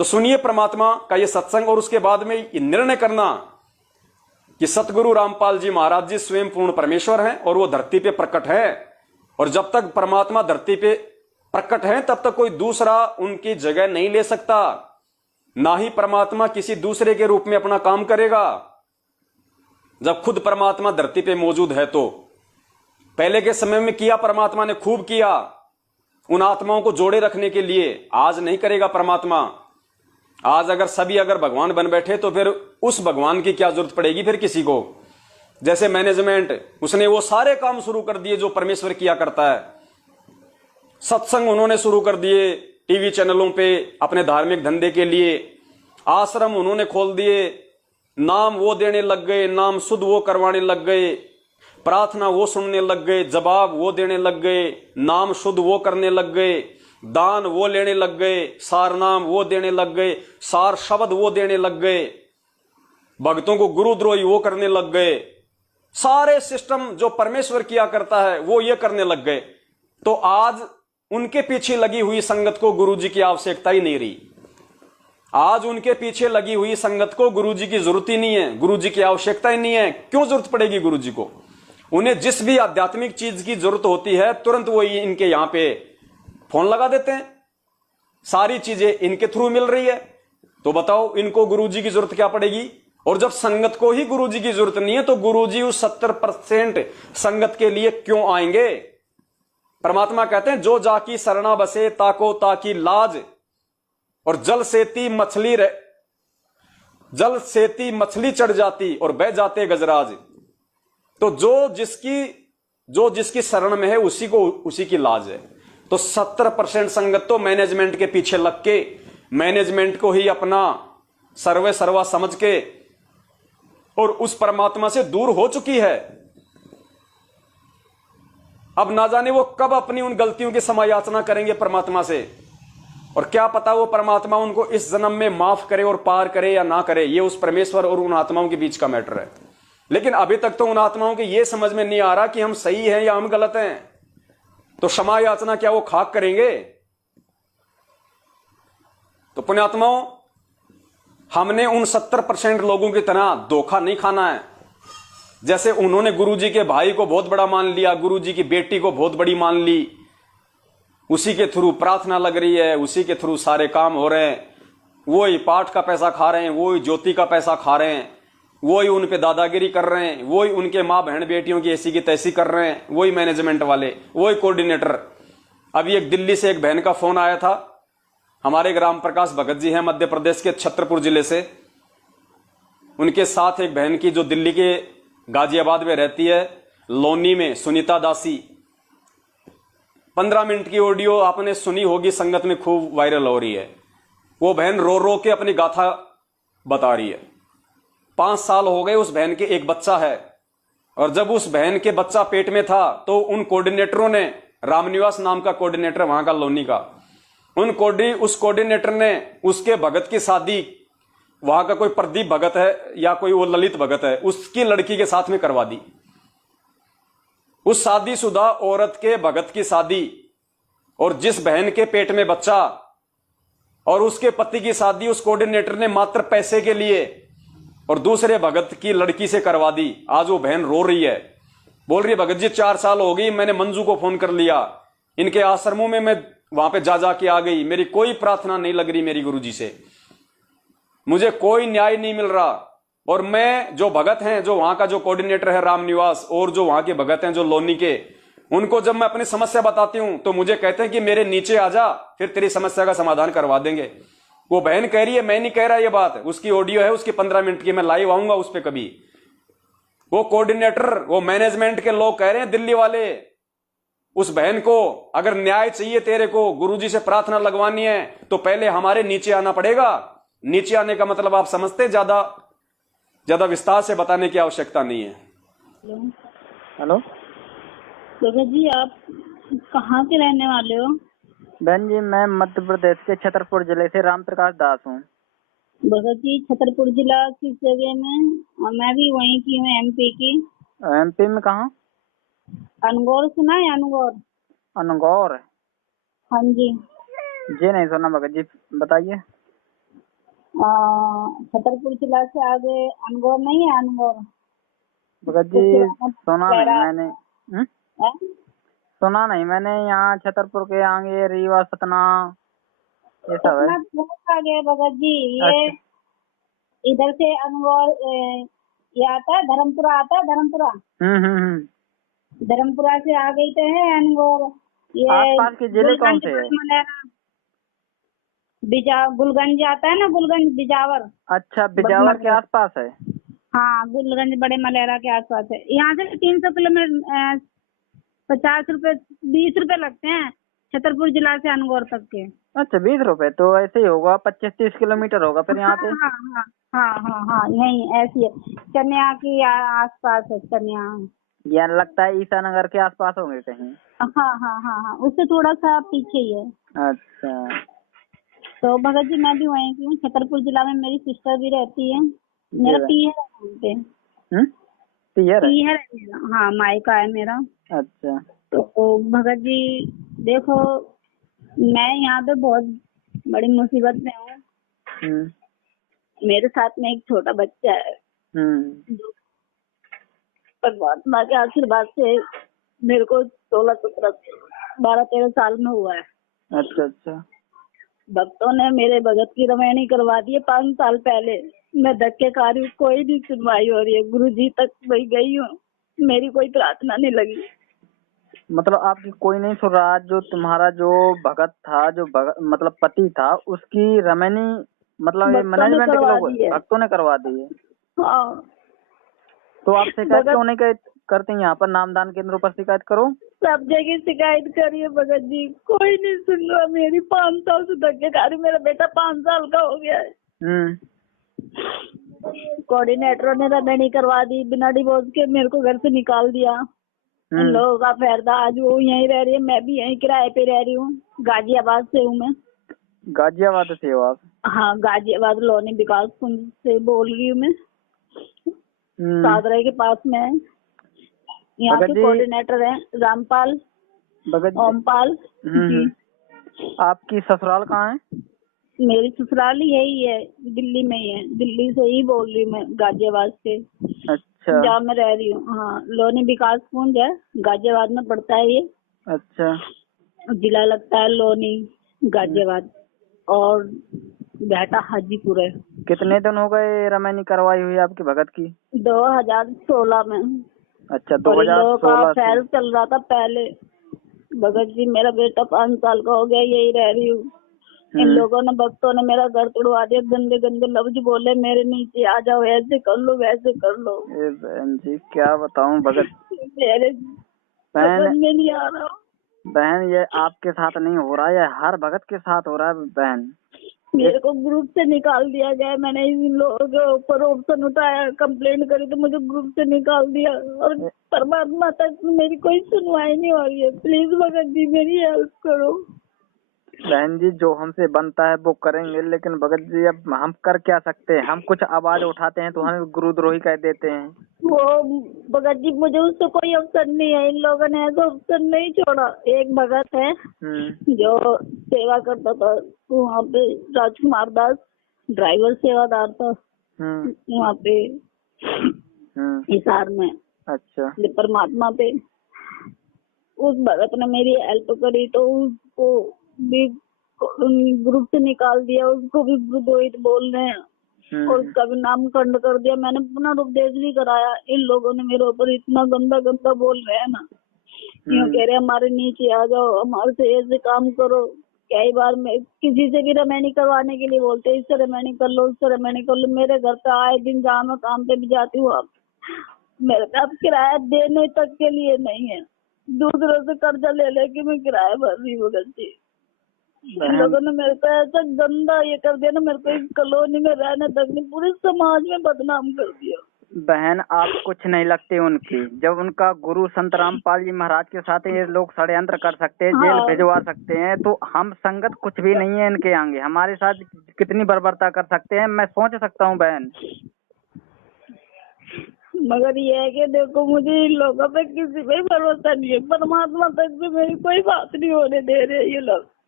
तो सुनिए परमात्मा का ये सत्संग, और उसके बाद में ये निर्णय करना कि सतगुरु रामपाल जी महाराज जी स्वयं पूर्ण परमेश्वर हैं और वो धरती पे प्रकट है। और जब तक परमात्मा धरती पे प्रकट है तब तक कोई दूसरा उनकी जगह नहीं ले सकता, ना ही परमात्मा किसी दूसरे के रूप में अपना काम करेगा। जब खुद परमात्मा धरती पे मौजूद है तो पहले के समय में किया परमात्मा ने, खूब किया उन आत्माओं को जोड़े रखने के लिए। आज नहीं करेगा परमात्मा। आज अगर भगवान बन बैठे तो फिर उस भगवान की क्या जरूरत पड़ेगी फिर किसी को। जैसे मैनेजमेंट, उसने वो सारे काम शुरू कर दिए जो परमेश्वर किया करता है। सत्संग उन्होंने शुरू कर दिए टीवी चैनलों पे अपने धार्मिक धंधे के लिए। आश्रम उन्होंने खोल दिए, नाम वो देने लग गए, नाम शुद्ध वो करवाने लग गए, प्रार्थना वो सुनने लग गए, जवाब वो देने लग गए, नाम शुद्ध वो करने लग गए, दान वो लेने लग गए, सार नाम वो देने लग गए, सार शब्द वो देने लग गए, भक्तों को गुरुद्रोही वो करने लग गए। सारे सिस्टम जो परमेश्वर किया करता है वो ये करने लग गए। तो आज उनके पीछे लगी हुई संगत को गुरुजी की आवश्यकता ही नहीं रही। आज उनके पीछे लगी हुई संगत को गुरुजी की जरूरत ही नहीं है, गुरुजी की आवश्यकता ही नहीं है। क्यों जरूरत पड़ेगी गुरुजी को? उन्हें जिस भी आध्यात्मिक चीज की जरूरत होती है तुरंत वो इनके यहां पे फोन लगा देते हैं, सारी चीजें इनके थ्रू मिल रही है। तो बताओ इनको गुरुजी की जरूरत क्या पड़ेगी? और जब संगत को ही गुरुजी की जरूरत नहीं है तो गुरुजी उस 70% संगत के लिए क्यों आएंगे? परमात्मा कहते हैं जो जाकी शरणा बसे ताको ताकी लाज, और जल सेती मछली चढ़ जाती और बह जाते गजराज। तो जो जिसकी शरण में है उसी की लाज है। तो 70% संगत तो मैनेजमेंट के पीछे लग के, मैनेजमेंट को ही अपना सर्वे सर्वा समझ के और उस परमात्मा से दूर हो चुकी है। अब ना जाने वो कब अपनी उन गलतियों की समायाचना करेंगे परमात्मा से, और क्या पता वो परमात्मा उनको इस जन्म में माफ करे और पार करे या ना करे। ये उस परमेश्वर और उन आत्माओं के बीच का मैटर है। लेकिन अभी तक तो उन आत्माओं के ये समझ में नहीं आ रहा कि हम सही हैं या हम गलत हैं। तो क्षमा याचना क्या वो खाक करेंगे? तो पुण्यात्माओं, हमने उन 70% लोगों की तरह धोखा नहीं खाना है। जैसे उन्होंने गुरुजी के भाई को बहुत बड़ा मान लिया, गुरुजी की बेटी को बहुत बड़ी मान ली, उसी के थ्रू प्रार्थना लग रही है, उसी के थ्रू सारे काम हो रहे हैं, वही पाठ का पैसा खा रहे हैं, वही ज्योति का पैसा खा रहे हैं, वही उन पे दादागिरी कर रहे हैं, वही उनके माँ बहन बेटियों की ऐसी की तैसी कर रहे हैं, वही मैनेजमेंट वाले, वही कोऑर्डिनेटर। अभी एक दिल्ली से एक बहन का फोन आया था, हमारे ग्राम प्रकाश भगत जी हैं मध्य प्रदेश के छतरपुर जिले से। उनके साथ एक बहन की जो दिल्ली के गाजियाबाद में रहती है, लोनी में, सुनीता दासी। 15 मिनट की ऑडियो आपने सुनी होगी, संगत में खूब वायरल हो रही है। वो बहन रो रो के अपनी गाथा बता रही है। 5 साल हो गए उस बहन के, एक बच्चा है, और जब उस बहन के बच्चा पेट में था तो उन कोऑर्डिनेटरों ने, रामनिवास नाम का कोऑर्डिनेटर वहां का लोनी का, उस कोऑर्डिनेटर ने उसके भगत की शादी, वहां का कोई प्रदीप भगत है या कोई वो ललित भगत है, उसकी लड़की के साथ में करवा दी। उस शादीशुदा औरत के भगत की शादी, और जिस बहन के पेट में बच्चा और उसके पति की शादी उस कोऑर्डिनेटर ने मात्र पैसे के लिए और दूसरे भगत की लड़की से करवा दी। आज वो बहन रो रही है, बोल रही है भगत जी 4 साल हो गई, मैंने मंजू को फोन कर लिया, इनके आश्रमों में मैं वहां पे जा के आ गई, मेरी कोई प्रार्थना नहीं लग रही मेरी गुरुजी से, मुझे कोई न्याय नहीं मिल रहा। और मैं जो भगत हैं, जो वहां का जो कोऑर्डिनेटर है रामनिवास, और जो वहां के भगत हैं जो लोनी के, उनको जब मैं अपनी समस्या बताती हूं तो मुझे कहते हैं कि मेरे नीचे आ जा, फिर तेरी समस्या का समाधान करवा देंगे। वो बहन कह रही है, मैं नहीं कह रहा ये बात, उसकी ऑडियो है उसकी 15 मिनट की, मैं लाइव आऊंगा उस पर कभी। वो कोऑर्डिनेटर, वो मैनेजमेंट के लोग कह रहे हैं दिल्ली वाले, उस बहन को अगर न्याय चाहिए तेरे को, गुरुजी से प्रार्थना लगवानी है तो पहले हमारे नीचे आना पड़ेगा। नीचे आने का मतलब आप समझते, ज्यादा विस्तार से बताने की आवश्यकता नहीं है। हेलो भगत जी, आप कहाँ के रहने वाले हो? बहन जी, मैं मध्य प्रदेश के छतरपुर जिले से राम प्रकाश दास हूँ। भगत जी, छतरपुर जिला किस जगह में? मैं भी वहीं की हूँ, एमपी की। एमपी में कहाँ? अनगौर सुना है? अनगौर। अनगौर? हाँ जी। जी नहीं सुना भगत जी, बताइए। छतरपुर जिला से आगे अनगौर नहीं है, अनगौर भगत तो जी पुराना सुना नहीं लहरा मैंने। है। सुना नहीं मैंने, यहाँ छतरपुर के आगे रीवा सतना ये सब है। सतना तो बहुत आगे है भगत जी। ये अच्छा। इधर से अनगौर ये आता है, धर्मपुरा आता है, धर्मपुरा। हम्म। धर्मपुरा से आ गई तो है अनगौर। ये आसपास के जिले कौन गुलगंज से है? मलेरा गुलगंज आता है ना, गुलगंज बिजावर। अच्छा, बिजावर के आसपास है। हाँ, गुलगंज बड़े मलेरा के आसपास है। यहाँ से 300 किलोमीटर 50 रुपए 20 रुपए लगते हैं छतरपुर जिला से अनगौर तक के। अच्छा, 20 रुपए तो ऐसे ही होगा, 25-30 किलोमीटर होगा फिर यहाँ से। हाँ हाँ हाँ हाँ हाँ, यही ऐसी है। चनिया की आसपास है, चनिया। या लगता है ईसानगर के आसपास होंगे कहीं। हाँ हाँ हाँ हाँ, उससे थोड़ा सा पीछे ही है। अच्छा। तो भगत जी मैं भी वहीं की हूँ, छतरपुर जिला में मेरी सिस्टर भी रहती है। मेरा पीहर है वहाँ पे। पीहर है? पीहर है मेरा, हाँ, मायका है मेरा। अच्छा। तो भगत जी देखो, मैं यहाँ पे बहुत बड़ी मुसीबत में हूँ। मेरे साथ में एक छोटा बच्चा है जो परमात्मा के आशीर्वाद से मेरे को 12 13 साल में हुआ है। अच्छा अच्छा। भक्तों ने मेरे भगत की रमैनी करवा दी है 5 साल पहले। मैं धक्के खा रही हूँ, कोई नहीं सुनवाई हो रही है। गुरु जी तक वही गई हूँ, मेरी कोई प्रार्थना नहीं लगी। मतलब आपकी कोई नहीं सुन रहा? जो तुम्हारा जो भगत था, जो मतलब पति था, उसकी रमैनी मतलब ये मैनेजमेंट के लोग भक्तों ने करवा दी है। हाँ। तो आप शिकायत क्यों नहीं करते? यहाँ पर नामदान केंद्रों पर शिकायत करो। सब जगह शिकायत करिए भगत जी, कोई नहीं सुन रहा मेरी। 5 साल से धक्के खा रही। मेरा बेटा 5 साल का हो गया है। कोऑर्डिनेटर ने रमैनी करवा दी, बिना डिवोर्स के मेरे को घर से निकाल दिया। इन लोगों का फैरदा। आज वो यहीं रह रही है, मैं भी यहीं किराए पे रह रही हूँ। गाजियाबाद से हूँ मैं। गाजियाबाद से हो आप? हाँ, गाजियाबाद लोनी विकास कुंज से बोल रही हूँ मैं। सादरा के पास में है। यहाँ के कोऑर्डिनेटर हैं रामपाल, ओमपाल जी। आपकी ससुराल कहाँ है? मेरी ससुराल यही है, दिल्ली में ही है। दिल्ली से ही बोल रही हूँ मैं, गाजियाबाद से। अच्छा। जहाँ मैं रह रही हूँ, हाँ, लोनी विकास कुंज है, गाजियाबाद में पड़ता है ये। अच्छा। जिला लगता है लोनी, गाजियाबाद, और बेटा हाजीपुर है। कितने दिन हो गए रमैनी करवाई हुई आपकी भगत की? 2016 में। अच्छा, 2016 से फैल चल रहा था पहले। भगत जी मेरा बेटा 5 साल का हो गया, यही रह रही हूँ। इन लोगों ने, भक्तों ने मेरा घर तोड़वा दिया। गंदे गंदे लफ्ज बोले मेरे नीचे, आ जाओ, ऐसे कर लो, वैसे कर लो। बहन जी क्या बताऊं भगत, मेरे समझ में नहीं आ रहा। बहन ये आपके साथ नहीं हो रहा, ये हर भगत के साथ हो रहा है बहन। मेरे को ग्रुप से निकाल दिया गया। मैंने इन लोगों के ऊपर ऑप्शन उठाया, कंप्लेंट करी तो मुझे ग्रुप से निकाल दिया। और परमात्मा तक मेरी कोई सुनवाई नहीं हो रही है। प्लीज भगत जी मेरी हेल्प करो। बहन जी जो हमसे बनता है वो करेंगे, लेकिन भगत जी अब हम कर क्या सकते हैं? हम कुछ आवाज उठाते हैं तो हमें गुरुद्रोही कह देते हैं। वो भगत जी मुझे उससे कोई अवसर नहीं है। इन लोगों ने ऐसा अवसर नहीं छोड़ा। एक भगत है जो सेवा करता था वहाँ पे, राजकुमार दास, ड्राइवर सेवादार था वहाँ पे हिसार में। अच्छा। परमात्मा पे उस भगत ने मेरी हेल्प करी तो उसको भी ग्रुप से निकाल दिया। उसको भी विद्रोहित बोल रहे हैं और उसका भी नाम खंड कर दिया। मैंने पुनरुपदेश भी कराया। इन लोगों ने मेरे ऊपर इतना गंदा गंदा बोल रहे हैं ना, यूँ कह रहे हमारे नीचे आ जाओ, हमारे से ऐसे काम करो। कई बार मैं किसी से भी रमैनी करवाने के लिए बोलते, इससे रमैनी कर लो, उससे रमैनी कर लो। मेरे घर पे आए दिन जहाँ मैं काम पे भी जाती हूँ, आप मेरे पे अब किराया देने तक के लिए नहीं है। दूसरों से कर्जा ले लेके मैं किराया भर रही हूँ। इन लोगों ने मेरे को ऐसा गंदा ये कर दिया ना, मेरे को इस कॉलोनी में रहने तक नहीं, पूरे समाज में बदनाम कर दिया। बहन आप कुछ नहीं लगते उनकी। जब उनका गुरु संत रामपाल जी महाराज के साथ ये लोग षड्यंत्र कर सकते हैं, जेल भिजवा सकते हैं, तो हम संगत कुछ भी नहीं है इनके आगे। हमारे साथ कितनी बर्बरता कर सकते हैं मैं सोच सकता हूँ बहन। मगर ये है कि देखो, मुझे इन लोगों पे किसी पे भरोसा नहीं है। परमात्मा तक भी मेरी कोई बात नहीं होने दे रहे ये लोग।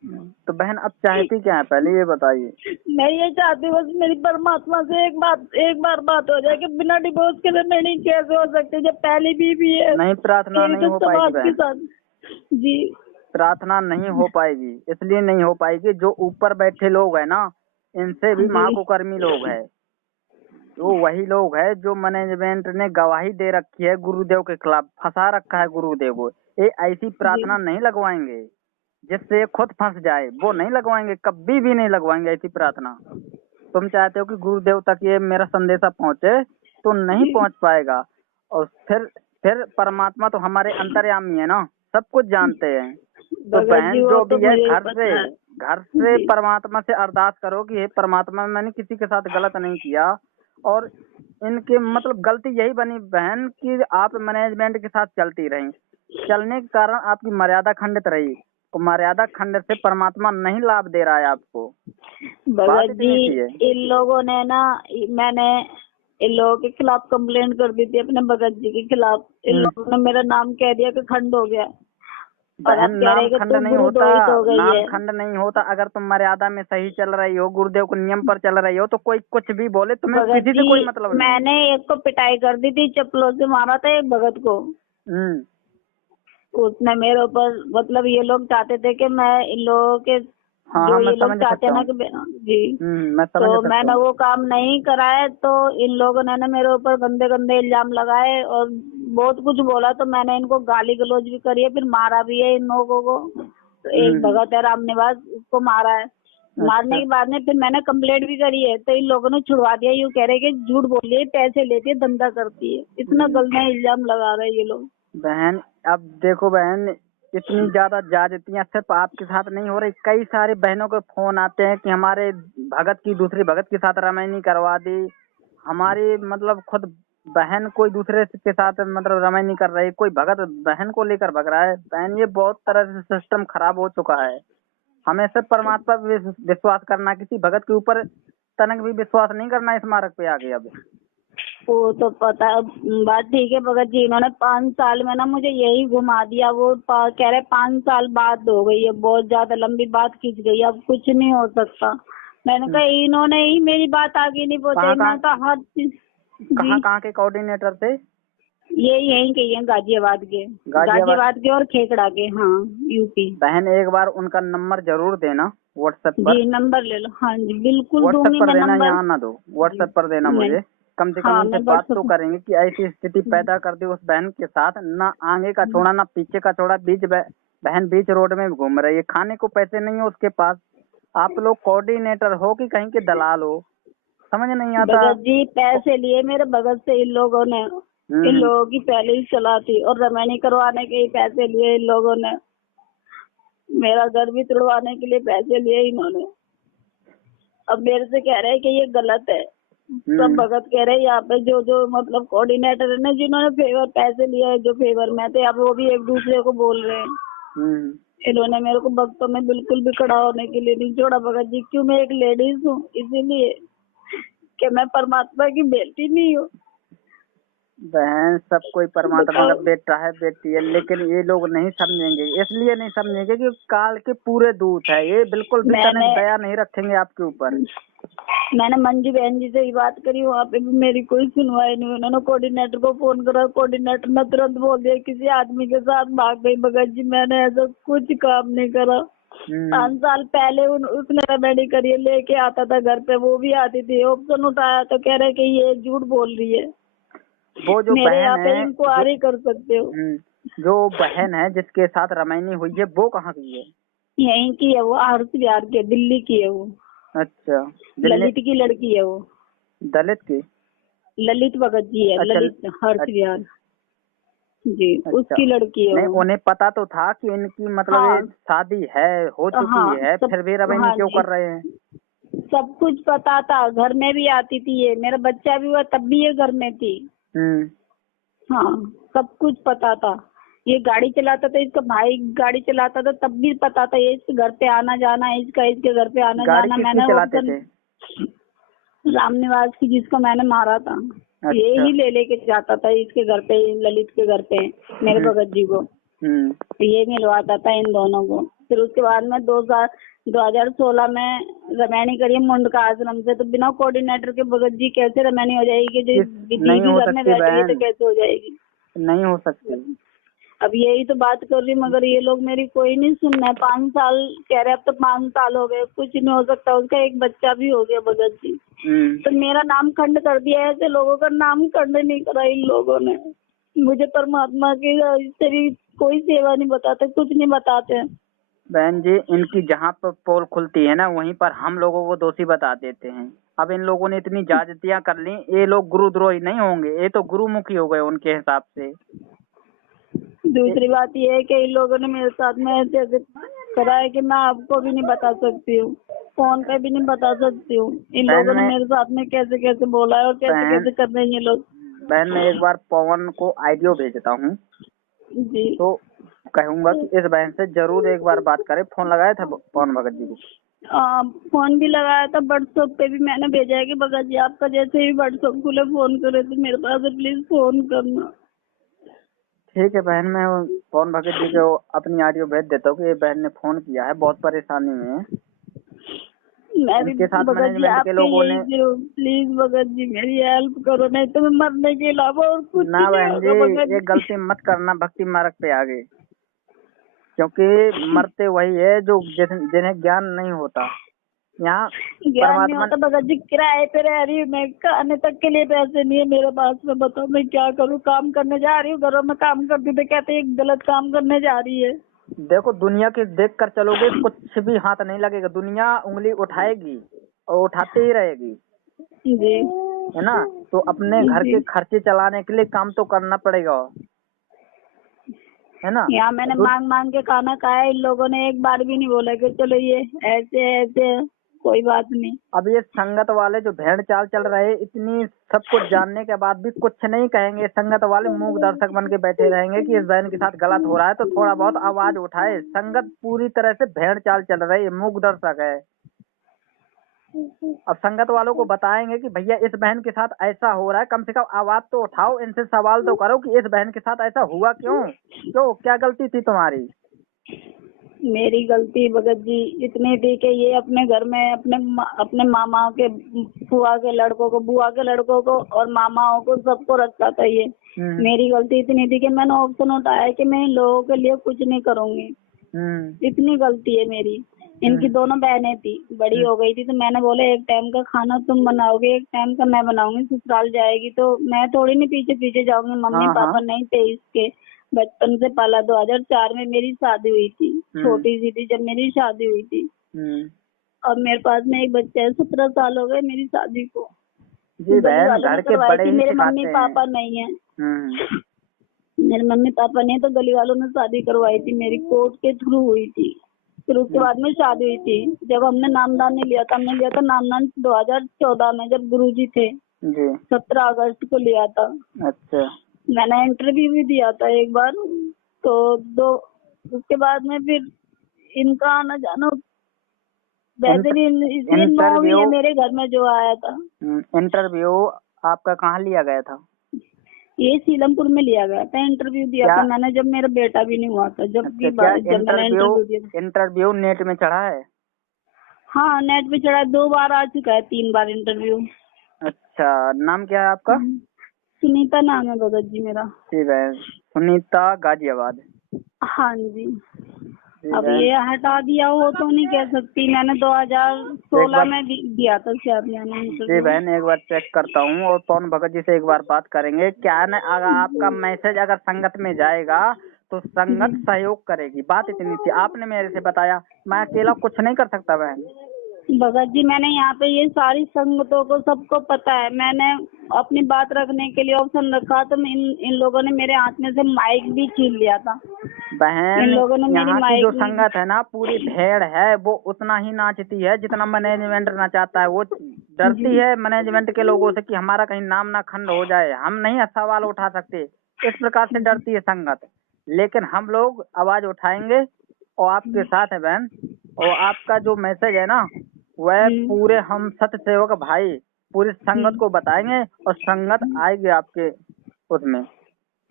तो बहन अब चाहती क्या है, पहले ये बताइए। मैं ये चाहती हूँ बस मेरी परमात्मा से एक बार बात हो जाए कि बिना डिवोर्स के रेमेडी कैसे हो सकती है जब पहली बीवी है। नहीं, प्रार्थना नहीं हो पाएगी समाज के बहन, साथ जी। प्रार्थना नहीं हो पाएगी, इसलिए नहीं हो पाएगी, जो ऊपर बैठे लोग है ना, इनसे भी जी। महाकुकर्मी लोग है, तो वही लोग है जो मैनेजमेंट ने गवाही दे रखी है गुरुदेव के खिलाफ, फंसा रखा है गुरुदेव को। ये ऐसी प्रार्थना नहीं लगवाएंगे जिससे खुद फंस जाए, वो नहीं लगवाएंगे, कभी भी नहीं लगवाएंगे ऐसी प्रार्थना। तुम चाहते हो कि गुरुदेव तक ये मेरा संदेशा पहुंचे, तो नहीं पहुंच पाएगा। और फिर परमात्मा तो हमारे अंतर्यामी है ना, सब कुछ जानते हैं। तो भगत बहन जी वो जो तो भी है मुझे घर से जी। परमात्मा से अरदास करो कि हे परमात्मा, मैंने किसी के साथ गलत नहीं किया, और इनके मतलब गलती यही बनी बहन कि आप मैनेजमेंट के साथ चलती रही, चलने के कारण आपकी मर्यादा खंडित रही, तो मर्यादा खंडित से परमात्मा नहीं लाभ दे रहा है आपको। बात भगत इतनी जी सी है। इन लोगों ने ना, मैंने इन लोगों के खिलाफ कंप्लेंट कर दी थी अपने भगत जी के खिलाफ। इन लोगों ने मेरा नाम कह दिया कि खंड हो गया, और बहन अब कह रहे नाम हैं कि खंड तू नहीं होता, गुरुद्रोहित हो गई नाम है। खंड नहीं होता। अगर तुम मर्यादा में सही चल रही हो, गुरुदेव के नियम पर चल रही हो, तो कोई कुछ भी बोले, तुम्हें भगत किसी से जी कोई मतलब नहीं। मैंने एक को पिटाई कर दी थी, चप्पलों से मारा था एक भगत को। उसने मेरे ऊपर मतलब ये लोग चाहते थे कि मैं इन लोगों के हाँ जो हाँ, मैं ये लोग समझ चाहते हैं सकता ना हूँ। कि जी, मैं समझ तो सकता मैंने हूँ। वो काम नहीं कराया, तो इन लोगों ने ना मेरे ऊपर गंदे गंदे इल्जाम लगाए और बहुत कुछ बोला। तो मैंने इनको गाली गलौज भी करी है, फिर मारा भी है इन लोगों को। तो एक भगत है राम निवास, उसको मारा है। मारने के बाद में फिर मैंने कंप्लेंट भी करी है, तो इन लोगों ने छुड़वा दिया। यूँ कह रहे कि झूठ बोल रही है, पैसे लेती है, धंधा करती है। इतना गंदा इल्जाम लगा रहे हैं ये लोग। बहन अब देखो बहन, इतनी ज्यादा ज्यादतियां सिर्फ आपके साथ नहीं हो रही, कई सारे बहनों के फोन आते हैं कि हमारे भगत की दूसरी भगत के साथ रमैनी करवा दी, हमारी मतलब खुद बहन कोई दूसरे के साथ मतलब रमैनी कर रही, कोई भगत बहन को लेकर भग रहा है। बहन ये बहुत तरह से सिस्टम खराब हो चुका है। हमें सिर्फ परमात्मा पे विश्वास करना, किसी भगत के ऊपर तनक भी विश्वास नहीं करना इस मार्ग पे आगे। अब वो तो पता है, बात ठीक है भगत जी। इन्होंने 5 साल में ना मुझे यही घुमा दिया। वो कह रहे 5 साल बात हो गई है, बहुत ज्यादा लंबी बात खींच गई, अब कुछ नहीं हो सकता। मैंने कहा इन्होंने ही मेरी बात आगे नहीं पहुंचाई। मैं तो हर चीज कहाँ के कोऑर्डिनेटर थे? ये यहीं के हैं, गाजियाबाद के और खेखड़ा के। हाँ, यूपी। बहन एक बार उनका नंबर जरूर देना व्हाट्सएप पर। जी नंबर ले लो। हाँ जी बिल्कुल व्हाट्सएप दूंगी पर मैं देना, नंबर। यहाँ ना दो, व्हाट्सएप पर देना मुझे। कम से कम हाँ, उनसे मैं बात तो WhatsApp करेंगे कि ऐसी स्थिति पैदा कर दी उस बहन के साथ, ना आगे का छोड़ा ना पीछे का छोड़ा, बहन बीच रोड में घूम रही है, खाने को पैसे नहीं है उसके पास। आप लोग कोऑर्डिनेटर हो कि कहीं के दलाल हो, समझ नहीं आता। भगत जी पैसे लिए मेरे भगत से इन लोगों ने। इन लोगों की पहले ही सलाह थी, और रमैनी करवाने के ही पैसे लिए इन लोगों ने। मेरा घर भी तुड़वाने के लिए पैसे लिए इन्होंने। अब मेरे से कह रहे हैं कि ये गलत है। सब भगत कह रहे हैं यहाँ पे जो मतलब कोऑर्डिनेटर है ना, जिन्होंने फेवर पैसे लिए है, जो फेवर में थे, अब वो भी एक दूसरे को बोल रहे हैं। इन्होंने मेरे को भक्तों में बिल्कुल भी खड़ा होने के लिए नहीं छोड़ा भगत जी। क्यों? मैं एक लेडीज हूँ, इसीलिए कि मैं परमात्मा की बेटी नहीं हूँ। बहन सब कोई परमात्मा का बेटा है, बेटी है, लेकिन ये लोग नहीं समझेंगे। इसलिए नहीं समझेंगे कि काल के पूरे दूत है ये, बिल्कुल भी तनिक दया नहीं रखेंगे आपके ऊपर। मैंने मंजू बहन जी से ही बात करी, वहाँ पे भी मेरी कोई सुनवाई नहीं। उन्होंने कोऑर्डिनेटर को फोन करा, कोऑर्डिनेटर ने तुरंत बोल दिया किसी आदमी के साथ भाग गई। भगत जी मैंने ऐसा कुछ काम नहीं करा। 5 साल पहले उसने रेमेडी करी, लेके आता था घर पे, वो भी आती थी। ऑप्शन उठाया तो कह रहे कि ये झूठ बोल रही है। वो जो मेरे यहाँ बहन पे है, इंक्वायरी कर सकते हो। जो बहन है जिसके साथ रमैनी हुई है, वो कहाँ की है? यहीं की है वो, आरस बिहार की, दिल्ली की है वो। अच्छा, ललित की लड़की है वो। दलित की? ललित भगत जी है। अच्छा, ललित हर्ष बिहार जी। अच्छा, उसकी लड़की है नहीं वो। उन्हें पता तो था कि इनकी मतलब ये शादी है, हो चुकी है, फिर भी रमैनी क्यों कर रहे हैं? सब कुछ पता था, घर में भी आती थी ये। मेरा बच्चा भी हुआ तब भी ये घर में थी। हाँ, सब कुछ पता था। ये गाड़ी चलाता था, इसका भाई गाड़ी चलाता था, तब भी पता था ये इसके घर पे आना जाना, इसके घर पे आना जाना। मैंने चलाते थे? राम निवास की, जिसको मैंने मारा था। अच्छा। ये ही ले लेके जाता था इसके घर पे, ललित के घर पे, मेरे भगत जी को। ये मिलवाता था इन दोनों को। फिर उसके बाद में 2016 में रमैनी करी मुंडका आश्रम से, तो बिना कोऑर्डिनेटर के भगत जी कैसे रमैनी हो जाएगी? जो नहीं हो घर में सकती बैठी है तो बहन, कैसे हो जाएगी? नहीं हो सकती। अब यही तो बात कर रही, मगर ये लोग मेरी कोई नहीं सुन रहा है। 5 साल कह रहे, अब तो 5 साल हो गए, कुछ नहीं हो सकता। उसका एक बच्चा भी हो गया भगत जी, तो मेरा नाम खंड कर दिया। ऐसे लोगों का नाम खंड नहीं करा इन लोगों ने। मुझे परमात्मा की तेरी कोई सेवा नहीं बताते, कुछ नहीं बताते। बहन जी, इनकी जहाँ पर पोल खुलती है ना, वहीं पर हम लोगों को दोषी बता देते हैं। अब इन लोगों ने इतनी ज्यादतियां कर ली, ये लोग गुरुद्रोही नहीं होंगे, ये तो गुरुमुखी हो गए उनके हिसाब से। दूसरी बात ये है कि इन लोगों ने मेरे साथ में ऐसे ऐसे करा है कि मैं आपको भी नहीं बता सकती हूँ, फोन पे भी नहीं बता सकती हूँ। इन लोगों ने मेरे साथ में कैसे कैसे बोला है और कैसे कैसे कर रहे हैं ये लोग। बहन, मैं एक बार पवन को ऑडियो भेजता हूँ जी, तो कहूंगा कि इस बहन से जरूर एक बार बात करें। फोन लगाया था पवन भगत जी को? फोन भी लगाया था, व्हाट्सएप पे भी मैंने भेजा है कि भगत जी आपका जैसे ही व्हाट्सएप खुले फोन करे तो मेरे पास प्लीज फोन करना। ठीक है बहन, मैं पवन भगत जी को अपनी ऑडियो भेज देता हूँ कि ये बहन ने फोन किया है, बहुत परेशानी में है। मैं भी इनके साथ भगत जी मैनेजमेंट के आपके लोगों ने, प्लीज भगत जी मेरी हेल्प करो, नहीं तो मैं मरने के अलावा और कुछ ना नहीं बहन होगा भगत जी, ये जी। गलती मत करना भक्ति मार्ग पे आगे, क्योंकि मरते वही है जो जिन्हें ज्ञान नहीं होता। यहाँ ज्ञान नहीं परमात्मा, होता भगत जी, किराए पे रह रही हूँ मैं, खाने तक के लिए पैसे नहीं है मेरे पास में। बताओ मैं क्या करूँ? काम करने जा रही हूँ, घरों में काम करती हूँ तो कहते हैं गलत काम करने जा रही है। देखो दुनिया के देख कर चलोगे कुछ भी हाथ नहीं लगेगा, दुनिया उंगली उठाएगी और उठाते ही रहेगी, जी है ना। तो अपने घर जी। के खर्चे चलाने के लिए काम तो करना पड़ेगा, है ना। यहाँ मैंने मांग मांग के खाना खाया, इन लोगों ने एक बार भी नहीं बोला कि चलो ये ऐसे ऐसे है, कोई बात नहीं। अब ये संगत वाले जो भेड़ चाल चल रहे, इतनी सब कुछ जानने के बाद भी कुछ नहीं कहेंगे। संगत वाले मूक दर्शक बन के बैठे रहेंगे कि इस बहन के साथ गलत हो रहा है तो थोड़ा बहुत आवाज उठाए। संगत पूरी तरह से भेड़ चाल चल रही है, मूक दर्शक है। अब संगत वालों को बताएंगे कि भैया इस बहन के साथ ऐसा हो रहा है, कम से कम आवाज तो उठाओ, इनसे सवाल तो करो कि इस बहन के साथ ऐसा हुआ क्यों, क्या गलती थी तुम्हारी। मेरी गलती भगत जी इतनी थी कि ये अपने घर में अपने मामा के, फुआ के लड़कों को, बुआ के लड़कों को और मामाओं को सबको रखता था ये। मेरी गलती इतनी थी कि मैंने ऑप्शन उठाया कि मैं इन लोगों के लिए कुछ नहीं करूंगी। इतनी गलती है मेरी। इनकी दोनों बहनें थी, बड़ी हो गई थी, तो मैंने बोले एक टाइम का खाना तुम बनाओगे, एक टाइम का मैं बनाऊंगी। ससुराल जाएगी तो मैं थोड़ी नहीं पीछे पीछे जाऊंगी। मम्मी पापा नहीं थे इसके, बचपन से पाला। 2004 में मेरी शादी हुई थी, छोटी सी थी जब मेरी शादी हुई थी। अब मेरे पास में एक बच्चा है, 17 साल हो गए मेरी शादी को। जी बहन, घर के बड़े ही मेरे सिखाते मम्मी हैं। पापा नहीं है, मेरे मम्मी पापा नहीं, तो गली वालों ने शादी करवाई थी मेरी, कोर्ट के थ्रू हुई थी। फिर उसके बाद में शादी हुई थी। जब हमने नामदान नहीं लिया था, हमने लिया था नामदान 2014 में, जब गुरुजी थे। 17 अगस्त को लिया था। अच्छा। मैंने इंटरव्यू भी दिया था एक बार, तो उसके बाद में फिर इनका आना जाना वैसे भी इंटरव्यू है मेरे घर में जो आया था। इंटरव्यू आपका कहाँ लिया गया था? ये सीलमपुर में लिया गया था। इंटरव्यू दिया था मैंने जब मेरा बेटा भी नहीं हुआ था। जब मैंने इंटरव्यू दिया। इंटरव्यू नेट में चढ़ा है? हाँ नेट पे चढ़ा, 2 बार आ चुका है, 3 बार इंटरव्यू। अच्छा, नाम क्या है आपका? सुनीता नाम है भगत जी मेरा। ठीक है, सुनीता, गाजियाबाद। हाँ जी। अब ये हटा दिया हो तो नहीं कह सकती, मैंने 2016 में दिया था शायद मैंने इंटरव्यू। जी बहन, एक बार चेक करता हूँ और पवन भगत जी से एक बार बात करेंगे। क्या है ना, अगर आपका मैसेज अगर संगत में जाएगा तो संगत सहयोग करेगी, बात इतनी थी। आपने मेरे से बताया, मैं अकेला कुछ नहीं कर सकता बहन। भगत जी मैंने यहाँ पे ये सारी संगतों को सबको पता है, मैंने अपनी बात रखने के लिए ऑप्शन रखा तो इन लोगों ने मेरे हाथ में से माइक भी छीन लिया था। बहन, इन लोगों ने मेरी यहाँ की जो संगत है ना, पूरी भेड़ है, वो उतना ही नाचती है जितना मैनेजमेंट नाचाता है। वो डरती है मैनेजमेंट के लोगों से कि हमारा कहीं नाम ना खंड हो जाए, हम नहीं सवाल उठा सकते, इस प्रकार से डरती है संगत। लेकिन हम लोग आवाज उठाएंगे और आपके साथ है बहन। और आपका जो मैसेज है ना, वह पूरे हम सत्य सेवक भाई पूरी संगत को बताएंगे और संगत आएगी आपके उसमें।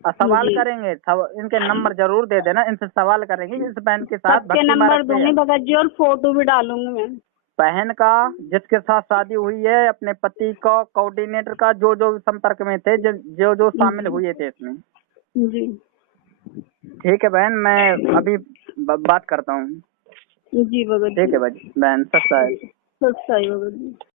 सवाल जी। करेंगे, इनके नंबर जरूर दे देना, इनसे सवाल करेंगे इस बहन के साथ सबके भक्ति नंबर मार्ग पे दूंगी है। भगत जी, और फोटो भी डालूंगी मैं। बहन का जिसके साथ शादी हुई है, अपने पति का, कोऑर्डिनेटर का, जो जो संपर्क में थे, जो जो शामिल हुए थे इसमें। जी ठीक है बहन, मैं अभी बात करता हूँ। जी भगत ठीक है बहन, सच्चा है। सच्चाई भगत जी।